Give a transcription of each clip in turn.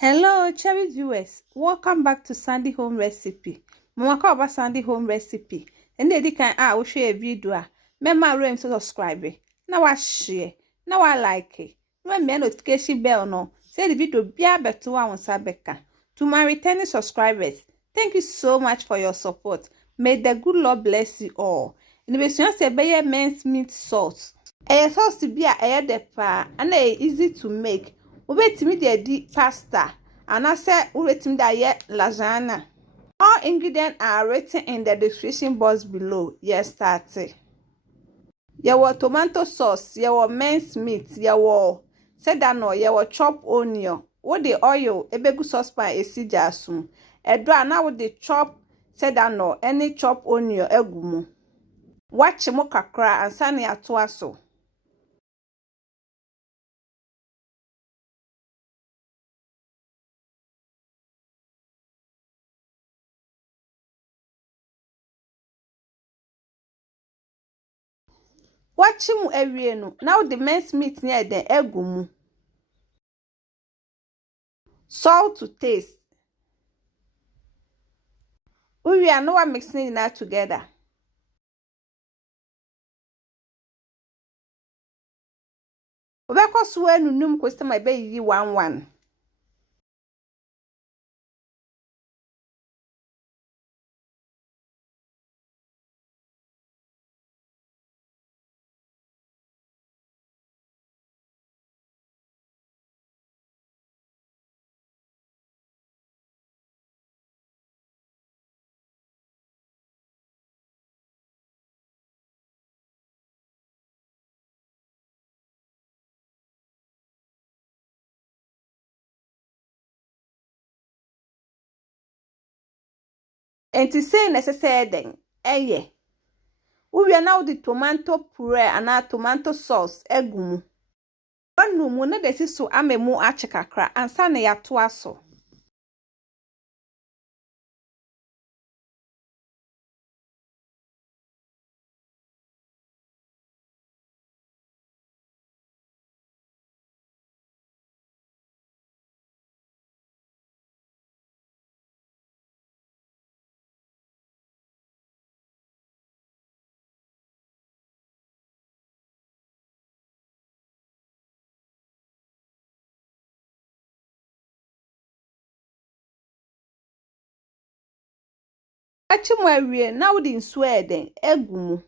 Hello, cherry viewers. Welcome back to Sandy Home Recipe. Mama call about Sandy Home Recipe. And they can we share a video. Remember to subscribe. Now I share. Now I like it. Remember notification bell no. Say the video be better on Sabeka. To my returning subscribers, thank you so much for your support. May the good Lord bless you all. In the version say be minced meat sauce. A sauce to be a de pa and easy to make. Ubetimi de pasta and I said ubetimi da ye lasagna. All ingredients are written in the description box below. Yes, started. Your tomato sauce, your minced meat, your sedano, your chopped onion. What the oil, a begu saucepan esi jasum. Edra now with the chopped sedano, any chopped onion egumu. Watch mo kakra and sani atuaso. Watch mu ewie no. Now the minced meat near the egumu. Salt to taste. We are now mixing that together. Obeko suwe nunum kwesta my baby 1-1. And to say necessary then, eye. We are now the tomato puree and our tomato sauce egumu. One no muna desi so ame mu achekakra and sane ya tuaso. Achimu ewie now the nsue den egumu.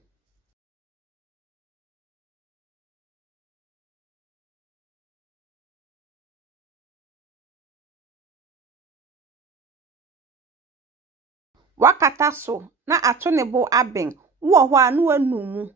Wakata so na atonebo aben wo ho anu anumu.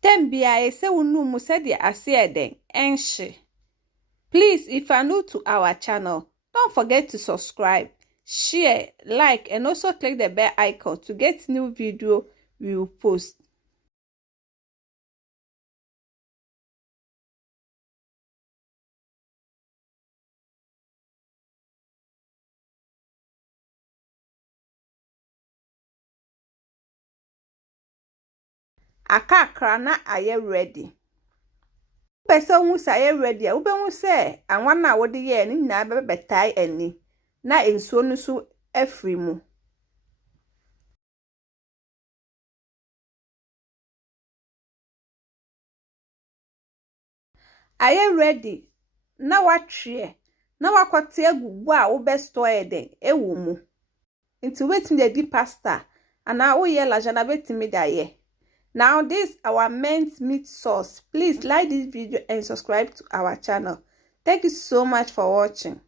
Tembia ese unumu said the asieden enshi. Please, if you are new to our channel, don't forget to subscribe, share, like, and also click the bell icon to get new video we will post. Akakra na aye ready. Pesa hu say ready a ube say anwan na wode ye ni na bebetai ani na ensuo no so afri mu. Aye ready na watwe na wakote agugu a ube store den ewo mu. Nti wetin dey di pasta ana wo ye lasagna betimi da ye. Now this our minced meat sauce. Please like this video and subscribe to our channel. Thank you so much for watching.